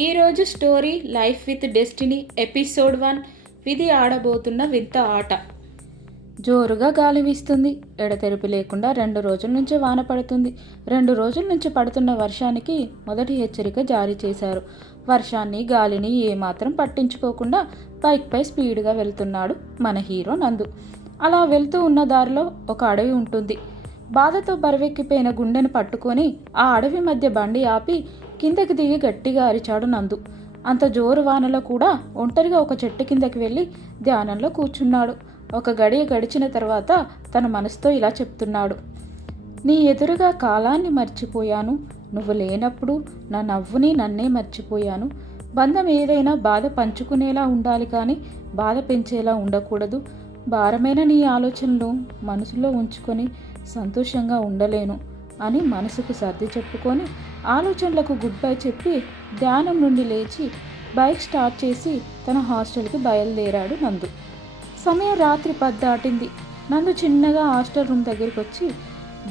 ఈరోజు story life with destiny episode 1. విధి ఆడబోతున్న వింత ఆట. జోరుగా గాలి వీస్తుంది. ఎడతెరిపి లేకుండా 2 రోజుల నుంచి వాన పడుతుంది. 2 రోజుల నుంచి పడుతున్న వర్షానికి మొదటి హెచ్చరిక జారీ చేశారు. వర్షాన్ని గాలిని ఏమాత్రం పట్టించుకోకుండా బైక్పై స్పీడ్గా వెళ్తున్నాడు మన హీరో నందు. అలా వెళ్తూ ఉన్న దారిలో ఒక అడవి ఉంటుంది. బాధతో బరువెక్కిపోయిన గుండెను పట్టుకొని ఆ అడవి మధ్య బండి ఆపి కిందకి దిగి గట్టిగా అరిచాడు నందు. అంత జోరు వానలో కూడా ఒంటరిగా ఒక చెట్టు కిందకి వెళ్ళి ధ్యానంలో కూర్చున్నాడు. ఒక గడియ గడిచిన తర్వాత తన మనసుతో ఇలా చెప్తున్నాడు. నీ ఎదురుగా కాలాన్ని మర్చిపోయాను. నువ్వు లేనప్పుడు నా నవ్వుని నన్నే మర్చిపోయాను. బంధం ఏదైనా బాధ పంచుకునేలా ఉండాలి కానీ బాధ పెంచేలా ఉండకూడదు. భారమైన నీ ఆలోచనలు మనసులో ఉంచుకొని సంతోషంగా ఉండలేను అని మనసుకు సర్ది చెప్పుకొని ఆలోచనలకు గుడ్ బై చెప్పి ధ్యానం నుండి లేచి బైక్ స్టార్ట్ చేసి తన హాస్టల్కి బయలుదేరాడు నందు. సమయం రాత్రి 10 దాటింది. నందు చిన్నగా హాస్టల్ రూమ్ దగ్గరికి వచ్చి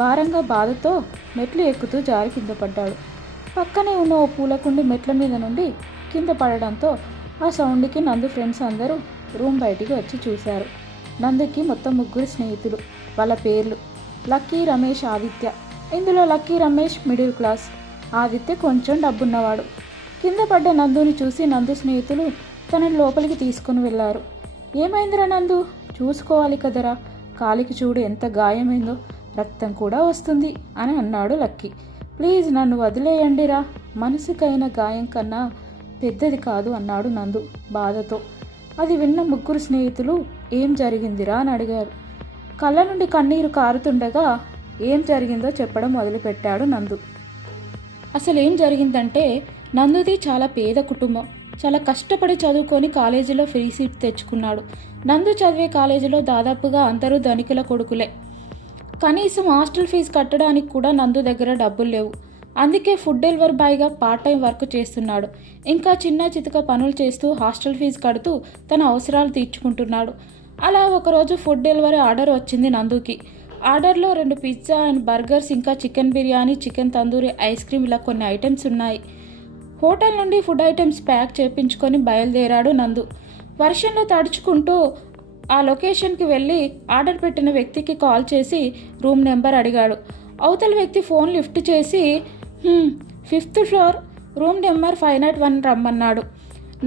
భారంగా బాధతో మెట్లు ఎక్కుతూ జారి కింద పడ్డాడు. పక్కనే ఉన్న ఓ పూలకుండి మెట్ల మీద నుండి కింద పడడంతో ఆ సౌండ్కి నందు ఫ్రెండ్స్ అందరూ రూమ్ బయటికి వచ్చి చూశారు. నందుకి మొత్తం 3 స్నేహితులు. వాళ్ళ పేర్లు లక్కీ, రమేష్, ఆదిత్య. ఇందులో lucky Ramesh middle class, Aditya కొంచెం డబ్బున్నవాడు. కింద పడ్డ నందుని చూసి నందు స్నేహితులు తనని లోపలికి తీసుకుని వెళ్ళారు. ఏమైందిరా నందు, చూసుకోవాలి కదరా, కాలికి చూడు ఎంత గాయమైందో, రక్తం కూడా వస్తుంది అని అన్నాడు లక్కీ. ప్లీజ్ నన్ను వదిలేయండిరా, మనసుకైన గాయం కన్నా పెద్దది కాదు అన్నాడు నందు బాధతో. అది విన్న 3 స్నేహితులు ఏం జరిగిందిరా అని అడిగారు. కళ్ళ నుండి కన్నీరు కారుతుండగా ఏం జరిగిందో చెప్పడం మొదలుపెట్టాడు నందు. అసలు ఏం జరిగిందంటే, నందుది చాలా పేద కుటుంబం. చాలా కష్టపడి చదువుకొని కాలేజీలో ఫ్రీ సీట్ తెచ్చుకున్నాడు. నందు చదివే కాలేజీలో దాదాపుగా అందరూ ధనికుల కొడుకులే. కనీసం హాస్టల్ ఫీజు కట్టడానికి కూడా నందు దగ్గర డబ్బులు లేవు. అందుకే ఫుడ్ డెలివరీ బాయ్గా పార్ట్ టైం వర్క్ చేస్తున్నాడు. ఇంకా చిన్న చితక పనులు చేస్తూ హాస్టల్ ఫీజు కడుతూ తన అవసరాలు తీర్చుకుంటున్నాడు. అలా ఒకరోజు ఫుడ్ డెలివరీ ఆర్డర్ వచ్చింది నందుకి. ఆర్డర్లో 2 పిజ్జా అండ్ బర్గర్స్, ఇంకా chicken biryani, chicken tandoori, ice cream, ఇలా కొన్ని ఐటమ్స్ ఉన్నాయి. హోటల్ నుండి ఫుడ్ ఐటమ్స్ ప్యాక్ చేయించుకొని బయలుదేరాడు నందు. వర్షంలో తడుచుకుంటూ ఆ లొకేషన్కి వెళ్ళి ఆర్డర్ పెట్టిన వ్యక్తికి కాల్ చేసి రూమ్ నెంబర్ అడిగాడు. అవతల వ్యక్తి ఫోన్ లిఫ్ట్ చేసి 5th ఫ్లోర్, రూమ్ నెంబర్ 501 రమ్మన్నాడు.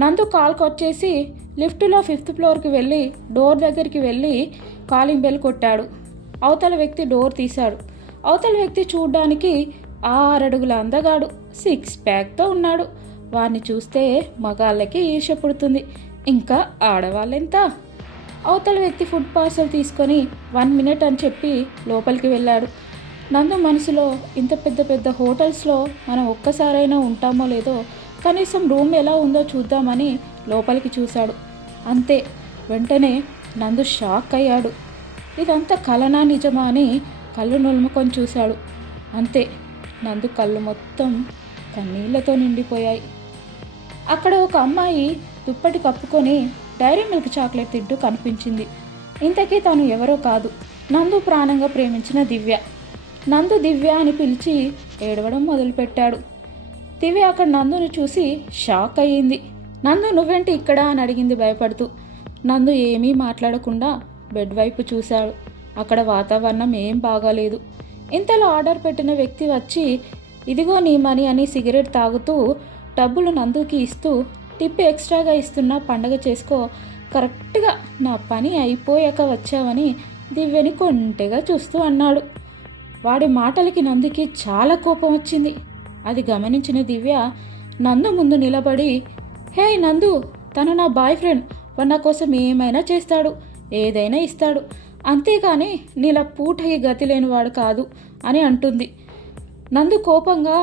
నందు కాల్కి వచ్చేసి లిఫ్ట్లో 5th ఫ్లోర్కి వెళ్ళి డోర్ దగ్గరికి వెళ్ళి కాలింగ్ బెల్ కొట్టాడు. అవతల వ్యక్తి డోర్ తీశాడు. అవతల వ్యక్తి చూడ్డానికి 6 అడుగుల అందగాడు, 6 ప్యాక్తో ఉన్నాడు. వారిని చూస్తే మగాళ్ళకి ఈర్ష్య పుడుతుంది, ఇంకా ఆడవాళ్ళెంత. అవతల వ్యక్తి ఫుడ్ పార్సల్ తీసుకొని 1 మినిట్ అని చెప్పి లోపలికి వెళ్ళాడు. నందు మనసులో ఇంత పెద్ద పెద్ద హోటల్స్లో మనం ఒక్కసారైనా ఉంటామో లేదో, కనీసం రూమ్ ఎలా ఉందో చూద్దామని లోపలికి చూశాడు. అంతే, వెంటనే నందు షాక్ అయ్యాడు. ఇదంతా కలనా నిజమా అని కళ్ళు నులుముకొని చూశాడు. అంతే, నందు కళ్ళు మొత్తం కన్నీళ్లతో నిండిపోయాయి. అక్కడ ఒక అమ్మాయి దుప్పటి కప్పుకొని డైరీ మిల్క్ చాక్లెట్ తింటూ కనిపించింది. ఇంతకీ తను ఎవరో కాదు, నందు ప్రాణంగా ప్రేమించిన దివ్య. నందు దివ్య అని పిలిచి ఏడవడం మొదలుపెట్టాడు. దివ్య అక్కడ నందుని చూసి షాక్ అయ్యింది. నందు నువ్వేంటి ఇక్కడ అని అడిగింది భయపడుతూ. నందు ఏమీ మాట్లాడకుండా బెడ్ వైపు చూశాడు. అక్కడ వాతావరణం ఏం బాగాలేదు. ఇంతలో ఆర్డర్ పెట్టిన వ్యక్తి వచ్చి ఇదిగో నీ మనీ అని సిగరెట్ తాగుతూ డబ్బులు నందుకి ఇస్తూ, టిప్ ఎక్స్ట్రాగా ఇస్తున్నా, పండగ చేసుకో, కరెక్ట్గా నా పని అయిపోయాక వచ్చావని దివ్యని కొంటెగా చూస్తూ అన్నాడు. వాడి మాటలకి నందుకి చాలా కోపం వచ్చింది. అది గమనించిన దివ్య నందు ముందు నిలబడి, హే నందు, తను నా బాయ్ ఫ్రెండ్, వాడు నా కోసం ఏమైనా చేస్తాడు, ఏదైనా ఇస్తాడు, అంతేకాని నీలా పూటకి గతి లేనివాడు కాదు అని అంటుంది. నందు కోపంగా,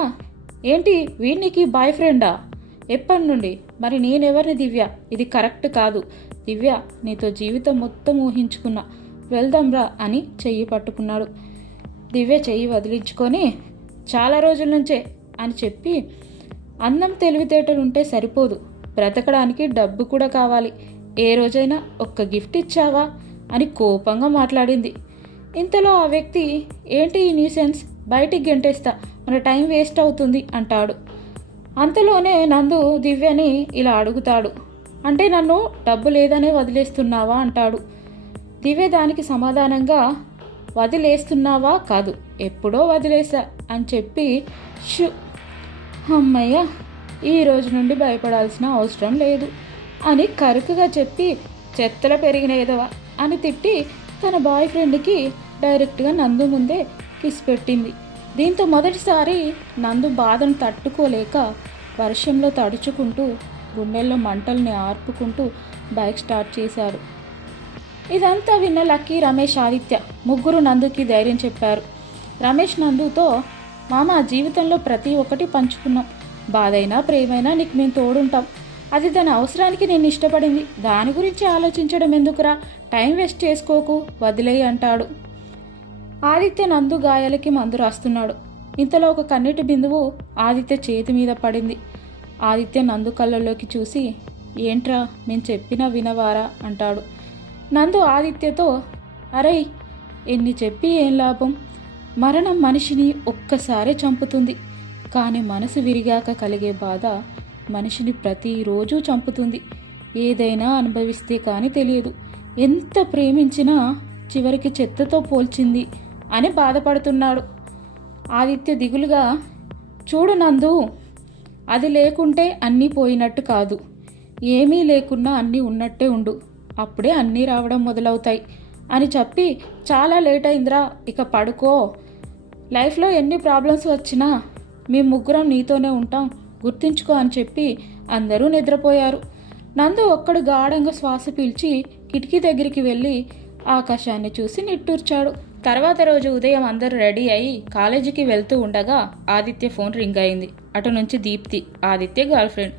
ఏంటి వీడికి బాయ్ ఫ్రెండా, ఎప్పటి నుండి, మరి నేనెవరిని దివ్య, ఇది కరెక్ట్ కాదు దివ్య, నీతో జీవితం మొత్తం ఊహించుకున్నా, వెళ్దాంరా అని చెయ్యి పట్టుకున్నాడు. దివ్య చెయ్యి వదిలించుకొని చాలా రోజుల నుంచే అని చెప్పి, అందం తెలివితేటలు ఉంటే సరిపోదు, బ్రతకడానికి డబ్బు కూడా కావాలి, ఏ రోజైనా ఒక్క గిఫ్ట్ ఇచ్చావా అని కోపంగా మాట్లాడింది. ఇంతలో ఆ వ్యక్తి, ఏంటి ఈ న్యూసెన్స్, బయటికి గెంటేస్తా, మన టైం వేస్ట్ అవుతుంది అంటాడు. అంతలోనే నందు దివ్యని ఇలా అడుగుతాడు. అంటే నన్ను డబ్బు లేదనే వదిలేస్తున్నావా అంటాడు. దివ్య దానికి సమాధానంగా వదిలేస్తున్నావా కాదు, ఎప్పుడో వదిలేసా అని చెప్పి షు అమ్మయ్య ఈ రోజు నుండి భయపడాల్సిన అవసరం లేదు అని కరుకుగా చెప్పి చెత్తలో పెరిగిన ఏదవా అని తిట్టి తన బాయ్ ఫ్రెండ్కి డైరెక్ట్గా నందు ముందే కిస్ పెట్టింది. దీంతో మొదటిసారి నందు బాధను తట్టుకోలేక వర్షంలో తడుచుకుంటూ గుండెల్లో మంటల్ని ఆర్పుకుంటూ బైక్ స్టార్ట్ చేశారు. ఇదంతా విన్న లక్కీ, రమేష్, ఆదిత్య ముగ్గురు నందుకి ధైర్యం చెప్పారు. రమేష్ నందుతో, మామ జీవితంలో ప్రతి ఒక్కటి పంచుకున్నాం, బాధైనా ప్రేమైనా నీకు మేము తోడుంటాం, అది దాని అవసరానికి నేను ఇష్టపడింది, దాని గురించి ఆలోచించడం ఎందుకురా, టైం వేస్ట్ చేసుకోకు, వదిలేయి అంటాడు. ఆదిత్య నందు గాయాలకి మందు రాస్తున్నాడు. ఇంతలో ఒక కన్నీటి బిందువు ఆదిత్య చేతి మీద పడింది. ఆదిత్య నందు కళ్ళల్లోకి చూసి, ఏంట్రా నేను చెప్పినా వినవారా అంటాడు. నందు ఆదిత్యతో, అరే ఎన్ని చెప్పి ఏం లాభం, మరణం మనిషిని ఒక్కసారే చంపుతుంది, కానీ మనసు విరిగాక కలిగే బాధ మనిషిని ప్రతిరోజు చంపుతుంది, ఏదైనా అనుభవిస్తే కానీ తెలియదు, ఎంత ప్రేమించినా చివరికి చెత్తతో పోల్చింది అని బాధపడుతున్నాడు. ఆదిత్య దిగులుగా, చూడు నందు, అది లేకుంటే అన్నీ పోయినట్టు కాదు, ఏమీ లేకున్నా అన్నీ ఉన్నట్టే ఉండు, అప్పుడే అన్నీ రావడం మొదలవుతాయి అని చెప్పి, చాలా లేట్ అయిందిరా ఇక పడుకో, లైఫ్లో ఎన్ని ప్రాబ్లమ్స్ వచ్చినా మేము ముగ్గురం నీతోనే ఉంటాం గుర్తుంచుకో అని చెప్పి అందరూ నిద్రపోయారు. నందు ఒక్కడు గాఢంగా శ్వాస పీల్చి కిటికీ దగ్గరికి వెళ్ళి ఆకాశాన్ని చూసి నిట్టూర్చాడు. తర్వాత రోజు ఉదయం అందరూ రెడీ అయి కాలేజీకి వెళ్తూ ఉండగా ఆదిత్య ఫోన్ రింగ్ అయింది. అటు నుంచి దీప్తి, ఆదిత్య గర్ల్ ఫ్రెండ్.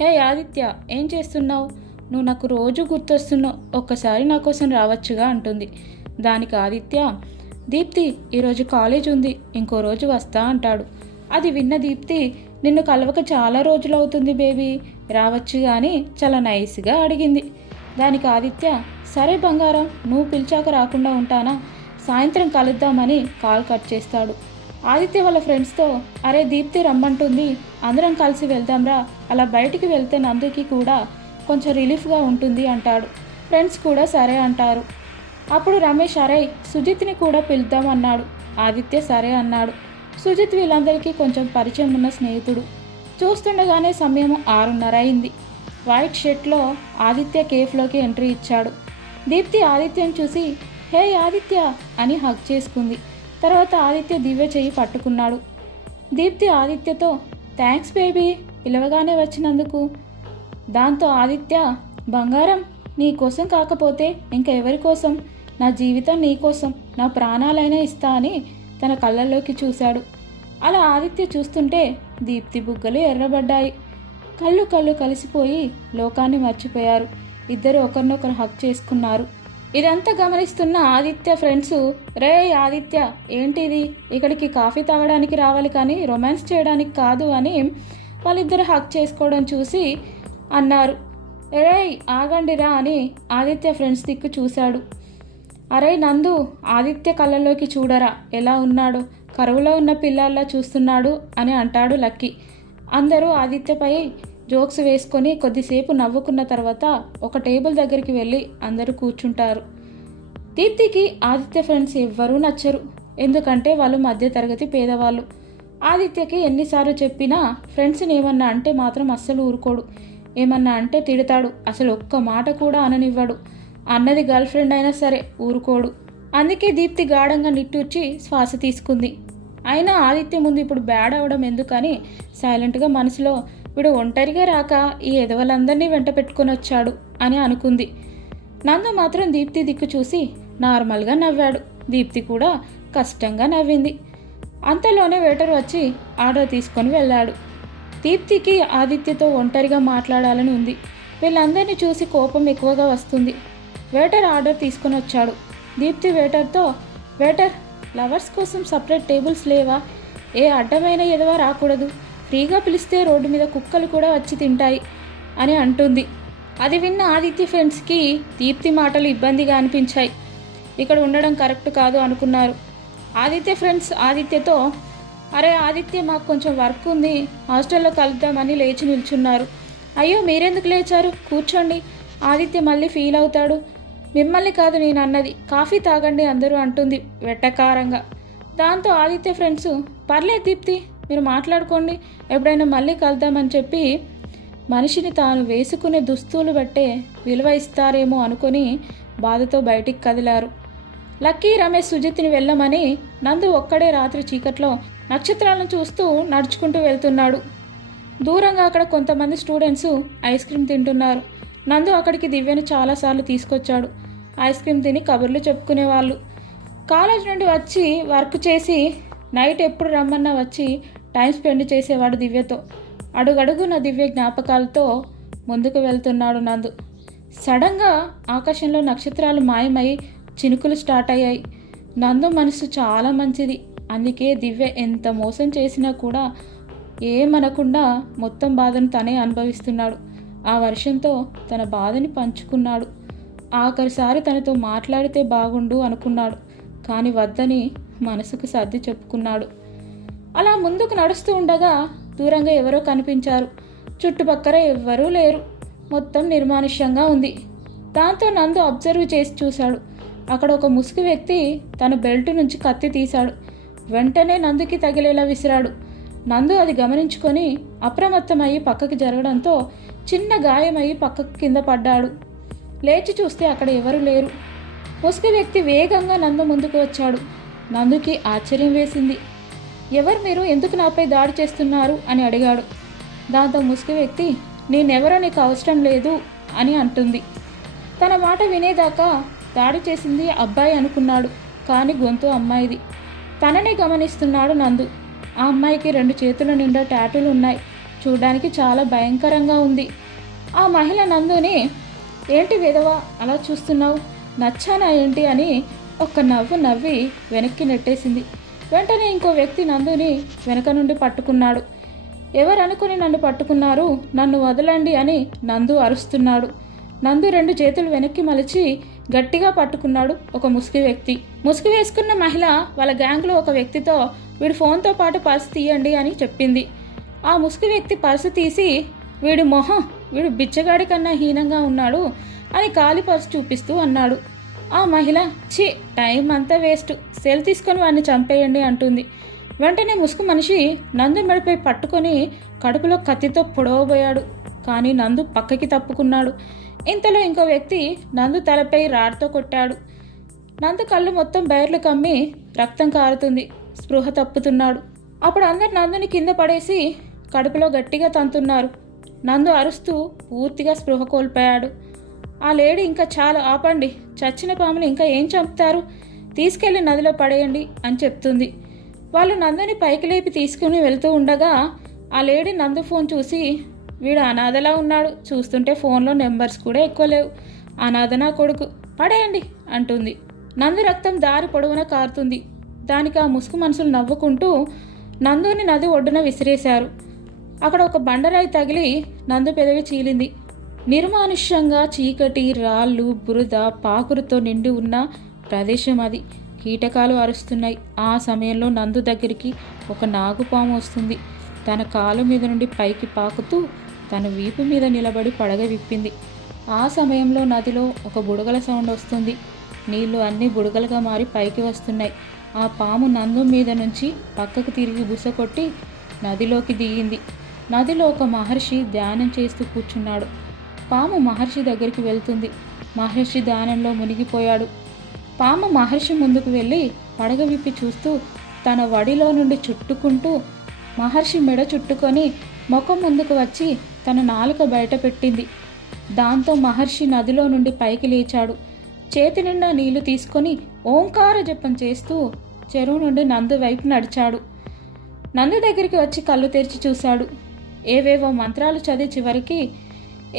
హే ఆదిత్య, ఏం చేస్తున్నావు, నువ్వు నాకు రోజు గుర్తొస్తున్నావు, ఒక్కసారి నా కోసం రావచ్చుగా అంటుంది. దానికి ఆదిత్య, దీప్తి ఈరోజు కాలేజ్ ఉంది, ఇంకో రోజు వస్తా అంటాడు. అది విన్న దీప్తి, నిన్ను కలవక చాలా రోజులు అవుతుంది బేబీ, రావచ్చు కానీ చాలా నైస్గా అడిగింది. దానికి ఆదిత్య, సరే బంగారం, నువ్వు పిలిచాక రాకుండా ఉంటానా, సాయంత్రం కలుద్దామని కాల్ కట్ చేస్తాడు. ఆదిత్య వాళ్ళ ఫ్రెండ్స్తో, అరే దీప్తి రమ్మంటుంది, అందరం కలిసి వెళ్దాంరా, అలా బయటికి వెళ్తే నందుకి కూడా కొంచెం రిలీఫ్గా ఉంటుంది అంటాడు. ఫ్రెండ్స్ కూడా సరే అంటారు. అప్పుడు రమేష్, అరే సుజిత్ని కూడా పిలుద్దామన్నాడు. ఆదిత్య సరే అన్నాడు. సుజిత్ వీళ్ళందరికీ కొంచెం పరిచయం ఉన్న స్నేహితుడు. చూస్తుండగానే సమయం 6:30 అయింది. వైట్ షర్ట్లో ఆదిత్య కేఫ్లోకి ఎంట్రీ ఇచ్చాడు. దీప్తి ఆదిత్యను చూసి, హే ఆదిత్య అని హగ్ చేసుకుంది. తర్వాత ఆదిత్య దివ్య చెయ్యి పట్టుకున్నాడు. దీప్తి ఆదిత్యతో, థ్యాంక్స్ బేబీ, పిలవగానే వచ్చినందుకు. దాంతో ఆదిత్య, బంగారం నీ కోసం కాకపోతే ఇంకా ఎవరి కోసం, నా జీవితం నీ కోసం, నా ప్రాణాలైనా ఇస్తా అని తన కళ్ళల్లోకి చూశాడు. అలా ఆదిత్య చూస్తుంటే దీప్తి బుగ్గలు ఎర్రబడ్డాయి. కళ్ళు కలిసిపోయి లోకాన్ని మర్చిపోయారు. ఇద్దరు ఒకరినొకరు హక్ చేసుకున్నారు. ఇదంతా గమనిస్తున్న ఆదిత్య ఫ్రెండ్స్, రే ఆదిత్య ఏంటిది, ఇక్కడికి కాఫీ తాగడానికి రావాలి కానీ రొమాన్స్ చేయడానికి కాదు అని వాళ్ళిద్దరు హక్ చేసుకోవడం చూసి అన్నారు. రే ఆగండిరా అని ఆదిత్య ఫ్రెండ్స్ దిక్కు చూశాడు. అరే నందు, ఆదిత్య కళ్ళల్లోకి చూడరా ఎలా ఉన్నాడు, కరువులో ఉన్న పిల్లల్లా చూస్తున్నాడు అని అంటాడు లక్కీ. అందరూ ఆదిత్యపై జోక్స్ వేసుకొని కొద్దిసేపు నవ్వుకున్న తర్వాత ఒక టేబుల్ దగ్గరికి వెళ్ళి అందరూ కూర్చుంటారు. దీప్తికి ఆదిత్య ఫ్రెండ్స్ ఎవ్వరూ నచ్చరు, ఎందుకంటే వాళ్ళు మధ్యతరగతి పేదవాళ్ళు. ఆదిత్యకి ఎన్నిసార్లు చెప్పినా ఫ్రెండ్స్ని ఏమన్నా అంటే మాత్రం అస్సలు ఊరుకోడు, ఏమన్నా అంటే తిడతాడు, అసలు ఒక్క మాట కూడా అననివ్వడు. అన్నది గర్ల్ ఫ్రెండ్ అయినా సరే ఊరుకోడు. అందుకే దీప్తి గాఢంగా నిట్టూర్చి శ్వాస తీసుకుంది. అయినా ఆదిత్య ముందు ఇప్పుడు బ్యాడ్ అవడం ఎందుకని సైలెంట్గా మనసులో, వీడు ఒంటరిగా రాక ఈ ఎదవలందరినీ వెంట పెట్టుకొని వచ్చాడు అని అనుకుంది. నందు మాత్రం దీప్తి దిక్కు చూసి నార్మల్గా నవ్వాడు. దీప్తి కూడా కష్టంగా నవ్వింది. అంతలోనే వెయిటర్ వచ్చి ఆర్డర్ తీసుకొని వెళ్ళాడు. దీప్తికి ఆదిత్యతో ఒంటరిగా మాట్లాడాలని ఉంది. వీళ్ళందరినీ చూసి కోపం ఎక్కువగా వస్తుంది. వెయిటర్ ఆర్డర్ తీసుకొని వచ్చాడు. దీప్తి వెయిటర్తో, వెయిటర్ లవర్స్ కోసం సపరేట్ టేబుల్స్ లేవా, ఏ అడ్డమైన ఎదవా రాకూడదు, ఫ్రీగా పిలిస్తే రోడ్డు మీద కుక్కలు కూడా వచ్చి తింటాయి అని అంటుంది. అది విన్న ఆదిత్య ఫ్రెండ్స్కి దీప్తి మాటలు ఇబ్బందిగా అనిపించాయి. ఇక్కడ ఉండడం కరెక్ట్ కాదు అనుకున్నారు. ఆదిత్య ఫ్రెండ్స్ ఆదిత్యతో, అరే ఆదిత్య, మాకు కొంచెం వర్క్ ఉంది, హాస్టల్లో కలుద్దామని లేచి నిల్చున్నారు. అయ్యో మీరెందుకు లేచారు, కూర్చోండి. ఆదిత్య మళ్ళీ ఫీల్ అవుతాడు. మిమ్మల్ని కాదు నేను అన్నది, కాఫీ తాగండి అందరూ అంటుంది వెట్టకారంగా. దాంతో ఆదిత్య ఫ్రెండ్స్, పర్లేదు దీప్తి, మీరు మాట్లాడుకోండి, ఎప్పుడైనా మళ్ళీ కలుద్దామని చెప్పి మనిషిని తాను వేసుకునే దుస్తులు బట్టే విలువ ఇస్తారేమో అనుకొని బాధతో బయటికి కదిలారు. లక్కీ, రమేష్ సుజిత్ని వెళ్ళమని నందు ఒక్కడే రాత్రి చీకట్లో నక్షత్రాలను చూస్తూ నడుచుకుంటూ వెళ్తున్నాడు. దూరంగా అక్కడ కొంతమంది స్టూడెంట్స్ ఐస్ క్రీమ్ తింటున్నారు. నందు అక్కడికి దివ్యను చాలాసార్లు తీసుకొచ్చాడు. ఐస్ క్రీమ్ తిని కబుర్లు చెప్పుకునేవాళ్ళు. కాలేజ్ నుండి వచ్చి వర్క్ చేసి నైట్ ఎప్పుడు రమ్మన్నా వచ్చి టైం స్పెండ్ చేసేవాడు దివ్యతో. అడుగడుగున దివ్య జ్ఞాపకాలతో ముందుకు వెళ్తున్నాడు నందు. సడన్గా ఆకాశంలో నక్షత్రాలు మాయమై చినుకులు స్టార్ట్ అయ్యాయి. నందు మనసు చాలా మంచిది, అందుకే దివ్య ఎంత మోసం చేసినా కూడా ఏమనకుండా మొత్తం బాధను తనే అనుభవిస్తున్నాడు. ఆ వర్షంతో తన బాధని పంచుకున్నాడు. ఆఖరిసారి తనతో మాట్లాడితే బాగుండు అనుకున్నాడు, కానీ వద్దని మనసుకు సర్ది చెప్పుకున్నాడు. అలా ముందుకు నడుస్తూ ఉండగా దూరంగా ఎవరో కనిపించారు. చుట్టుపక్కల ఎవ్వరూ లేరు, మొత్తం నిర్మానుష్యంగా ఉంది. దాంతో నందు అబ్జర్వ్ చేసి చూశాడు. అక్కడ ఒక ముసుగు వ్యక్తి తన బెల్ట్ నుంచి కత్తి తీశాడు. వెంటనే నందుకి తగిలేలా విసిరాడు. నందు అది గమనించుకొని అప్రమత్తమయ్యి పక్కకి జరగడంతో చిన్న గాయమయ్యి పక్కకు కింద పడ్డాడు. లేచి చూస్తే అక్కడ ఎవరు లేరు. ముసుగు వ్యక్తి వేగంగా నందు ముందుకు వచ్చాడు. నందుకి ఆశ్చర్యం వేసింది. ఎవరు మీరు, ఎందుకు నాపై దాడి చేస్తున్నారు అని అడిగాడు. దాంతో ముసుగు వ్యక్తి, నేనెవరో నీకు అవసరం లేదు అని అంటుంది. తన మాట వినేదాకా దాడి చేసింది అబ్బాయి అనుకున్నాడు, కానీ గొంతు అమ్మాయిది. తననే గమనిస్తున్నాడు నందు. ఆ అమ్మాయికి 2 చేతుల నిండా టాటూలు ఉన్నాయి. చూడడానికి చాలా భయంకరంగా ఉంది. ఆ మహిళ నందుని, ఏంటి విధవా అలా చూస్తున్నావు, నచ్చానా ఏంటి అని ఒక్క నవ్వు నవ్వి వెనక్కి నెట్టేసింది. వెంటనే ఇంకో వ్యక్తి నందుని వెనక నుండి పట్టుకున్నాడు. ఎవరనుకుని నన్ను పట్టుకున్నారు, నన్ను వదలండి అని నందు అరుస్తున్నాడు. నందు 2 చేతులు వెనక్కి మలిచి గట్టిగా పట్టుకున్నాడు ఒక ముసుగు వ్యక్తి. ముసుగు వేసుకున్న మహిళ వాళ్ళ గ్యాంగ్లో ఒక వ్యక్తితో, వీడి ఫోన్తో పాటు పర్సు తీయండి అని చెప్పింది. ఆ ముసుగు వ్యక్తి పర్సు తీసి, వీడి మొహం, వీడు బిచ్చగాడి కన్నా హీనంగా ఉన్నాడు అని ఖాళీ పర్సు చూపిస్తూ అన్నాడు. ఆ మహిళ, ఛీ, టైం అంతా వేస్ట్, సెల్ తీసుకొని వాడిని చంపేయండి అంటుంది. వెంటనే ముసుగు మనిషి నందు మెడపై పట్టుకొని కడుపులో కత్తితో పొడవబోయాడు. కానీ నందు పక్కకి తప్పుకున్నాడు. ఇంతలో ఇంకో వ్యక్తి నందు తలపై రాడ్తో కొట్టాడు. నందు కళ్ళు మొత్తం బైర్లు కమ్మి రక్తం కారుతుంది. స్పృహ తప్పుతున్నాడు. అప్పుడు అందరు నందుని కింద పడేసి కడుపులో గట్టిగా తంతున్నారు. నందు అరుస్తూ పూర్తిగా స్పృహ కోల్పోయాడు. ఆ లేడీ, ఇంకా చాలు ఆపండి, చచ్చిన పాముని ఇంకా ఏం చంపుతారు, తీసుకెళ్లి నదిలో పడేయండి అని చెప్తుంది. వాళ్ళు నందుని పైకి లేపి తీసుకుని వెళ్తూ ఉండగా ఆ లేడీ నందు ఫోన్ చూసి, వీడు అనాథలా ఉన్నాడు, చూస్తుంటే ఫోన్లో నెంబర్స్ కూడా ఎక్కువ లేవు, అనాథ నా కొడుకు, పడేయండి అంటుంది. నందు రక్తం దారి పొడవున కారుతుంది. దానికి ఆ ముసుగు మనుషులు నవ్వుకుంటూ నందుని నది ఒడ్డున విసిరేశారు. అక్కడ ఒక బండరాయి తగిలి నందు పెదవి చీలింది. నిర్మానుష్యంగా చీకటి, రాళ్ళు, బురద, పాకురుతో నిండి ఉన్న ప్రదేశం అది. కీటకాలు అరుస్తున్నాయి. ఆ సమయంలో నందు దగ్గరికి ఒక నాగుపాము వస్తుంది. తన కాలు మీద నుండి పైకి పాకుతూ తన వీపు మీద నిలబడి పడగ విప్పింది. ఆ సమయంలో నదిలో ఒక బుడగల సౌండ్ వస్తుంది. నీళ్లు అన్నీ బుడగలుగా మారి పైకి వస్తున్నాయి. ఆ పాము నందు మీద నుంచి పక్కకు తిరిగి బుసకొట్టి నదిలోకి దిగింది. నదిలో ఒక మహర్షి ధ్యానం చేస్తూ కూర్చున్నాడు. పాము మహర్షి దగ్గరికి వెళ్తుంది. మహర్షి ధ్యానంలో మునిగిపోయాడు. పాము మహర్షి ముందుకు వెళ్ళి పడగ విప్పి చూస్తూ తన వడిలో నుండి చుట్టుకుంటూ మహర్షి మెడ చుట్టుకొని ముఖం ముందుకు వచ్చి తన నాలుక బయట పెట్టింది. దాంతో మహర్షి నదిలో నుండి పైకి లేచాడు. చేతి నిండా నీళ్లు తీసుకొని ఓంకార జపం చేస్తూ చెరువు నుండి నందు వైపు నడిచాడు. నందు దగ్గరికి వచ్చి కళ్ళు తెరిచి చూశాడు. ఏవేవో మంత్రాలు చదివి చివరికి,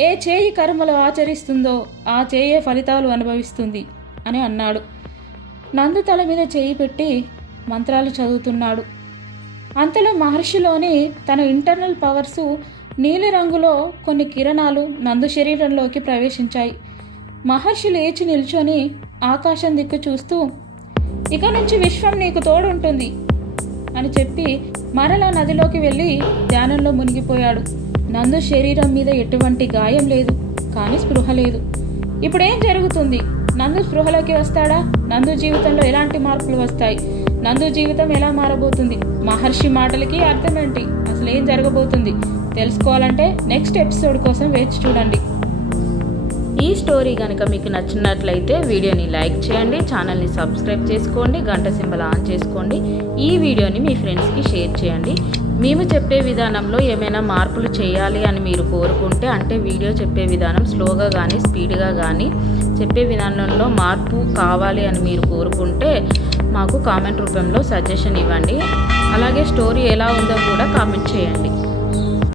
ఏ చేయి కర్మలు ఆచరిస్తుందో ఆ చేయే ఫలితాలు అనుభవిస్తుంది అని అన్నాడు. నందు తల మీద చేయి పెట్టి మంత్రాలు చదువుతున్నాడు. అంతలో మహర్షిలోని తన ఇంటర్నల్ పవర్సు నీలిరంగులో కొన్ని కిరణాలు నందు శరీరంలోకి ప్రవేశించాయి. మహర్షి లేచి నిల్చొని ఆకాశం దిక్కు చూస్తూ, ఇక నుంచి విశ్వం నీకు తోడుంటుంది అని చెప్పి మరలా నదిలోకి వెళ్ళి ధ్యానంలో మునిగిపోయాడు. నందు శరీరం మీద ఎటువంటి గాయం లేదు, కానీ స్పృహ లేదు. ఇప్పుడేం జరుగుతుంది? నందు స్పృహలోకి వస్తాడా? నందు జీవితంలో ఎలాంటి మార్పులు వస్తాయి? నందు జీవితం ఎలా మారబోతుంది? మహర్షి మాటలకి అర్థమేంటి? అసలు ఏం జరగబోతుంది తెలుసుకోవాలంటే నెక్స్ట్ ఎపిసోడ్ కోసం వేచి చూడండి. ఈ స్టోరీ కనుక మీకు నచ్చినట్లయితే వీడియోని లైక్ చేయండి, ఛానల్ని సబ్స్క్రైబ్ చేసుకోండి, గంట సింబల్ ఆన్ చేసుకోండి. ఈ వీడియోని మీ ఫ్రెండ్స్కి షేర్ చేయండి. మేము చెప్పే విధానంలో ఏమైనా మార్పులు చేయాలి అని మీరు కోరుకుంటే, అంటే వీడియో చెప్పే విధానం స్లోగా కానీ స్పీడ్గా కానీ చెప్పే విధానంలో మార్పు కావాలి అని మీరు కోరుకుంటే మాకు కామెంట్ రూపంలో సజెషన్ ఇవ్వండి. అలాగే స్టోరీ ఎలా ఉందో కూడా కామెంట్ చేయండి.